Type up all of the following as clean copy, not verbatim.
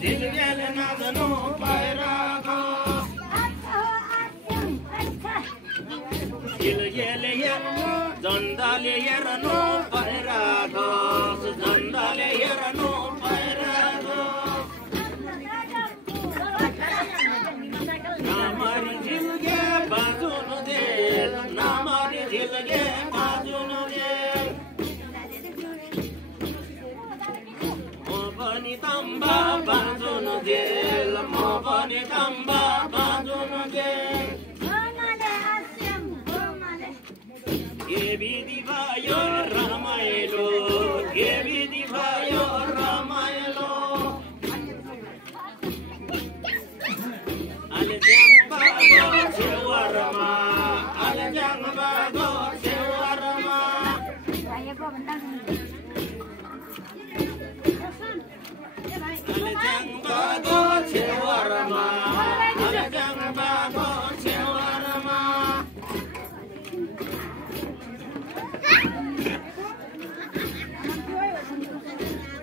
झिलगेले नाच्नु भइरहेको झिलगेले झन्डाले हेर्नु भइरहेको झन्डाले हेर्नु भइरहेको नामरी झिलगे बाजुनु दे नामरी झिलगे बाजुनु दे म पनि तम्बा बाजुनु दे म पनि तम्बा बाजुनु दे के विधि भयो रमाइलो के विधि भयो रमाइलो Alejangbago Chewarma Alejangbago Chewarma Alejangbago Chewarma Alejangbago Chewarma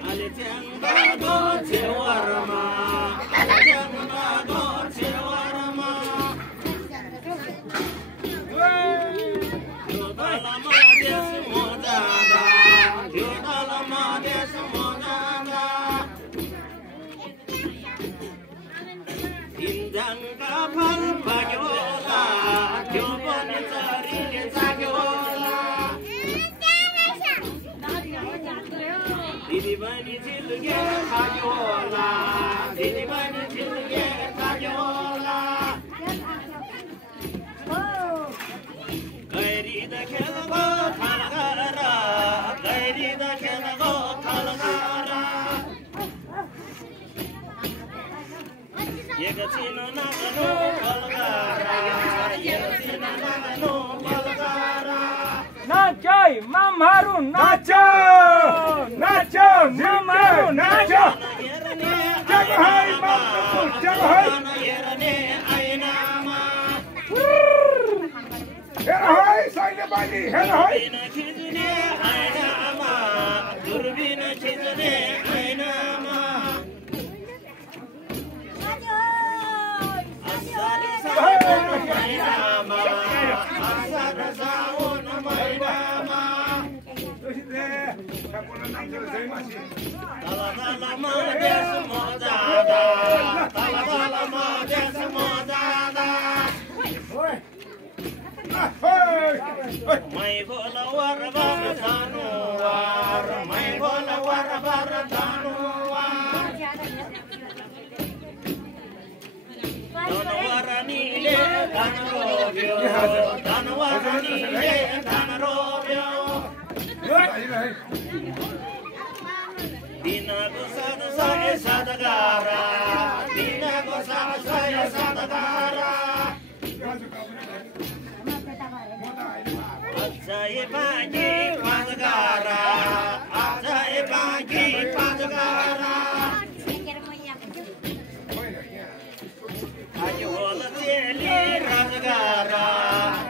Alejangbago Chewarma Alejangbago Chewarma Yodalama desmodada Yodalama desmodada Indang kapal bagyola Jopon tarile sagyola Didi bani zilge bagyola Didi bani zilge bagyola Gairi da khelgo thalgara Gairi da khelgo thalgara Yegachino nagano thalgara Yegachino nagano thalgara Nachai mamharu nacho nacho mamharu nacho Jagahai mamharu jagahai Herahai saile bani herahai Durbina chizne ainama Asar saun ainama Asar saun ainama Taladalama desmodada Taladalama desmodada Mai bola war bar tanuwar Mai bola war bar tanuwar Tanuwar nile tanrobyo Tanuwar nile tanrobyo Dina ko sana saya sadagara Dina ko sana saya sadagara Ajay bagi padgara Ajay bagi padgara Hayola teli radgara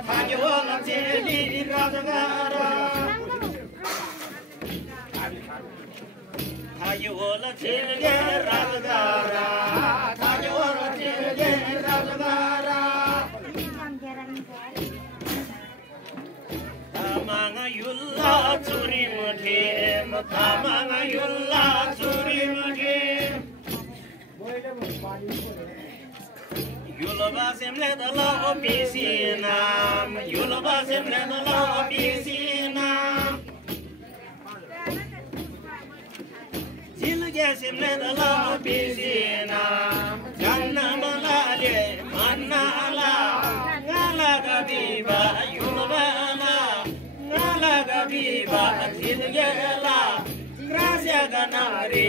Hayola teli radgara Hayola teli radgara Hayola teli radgara Tamanga yulla churi mukhe Tamanga yulla churi mukhe Yulla basim le dala opisinam Yulla basim le dala opisinam Zilgesim le dala opisinam Janna malale manna ala Ngala gabiba yulla Viva Zilgela Gracia ganare